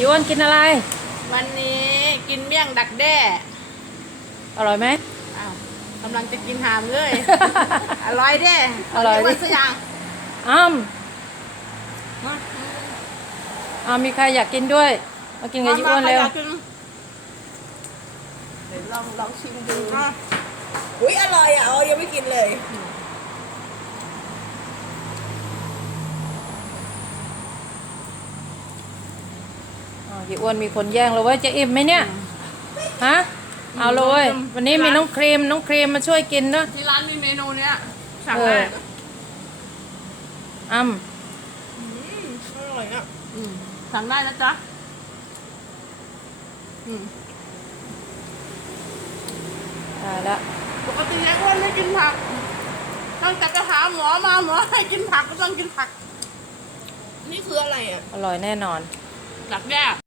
ยวนกินอะไร วันนี้กินเมี่ยงดักแด้ อร่อยไหมอ้าวกำลังจะกินหามเลย อร่อยเด้อร่อยดิเาเกว่าสักอย่างอ้ำอ้าวมีใครอยากกินด้วย มากินกับยวนเร็วมามาใคอยากกินเดี๋ยวลองลองชิมดูนะอุ้ยอร่อยอะเอายังไม่กินเลย อ๋อยายอ้วนมีคนแย่งเราไว้ยจะอิ่มไหมเนี่ยฮะเอาเลยเว้ยวันนี้มีน้องครีมน้องครีมมาช่วยกินด้วย ที่ร้านมีเมนูเนี้ยสั่งเอได้ออ้ำอร่อยอะมสั่งได้นะจ๊ะอืมตายละปกติยายอ้วนไม่กินผักตั้งแต่ไปหาหมอมาหมอให้กินผักก็ต้องกินผัก นี่คืออะไรอะอร่อยแน่นอนดักแด้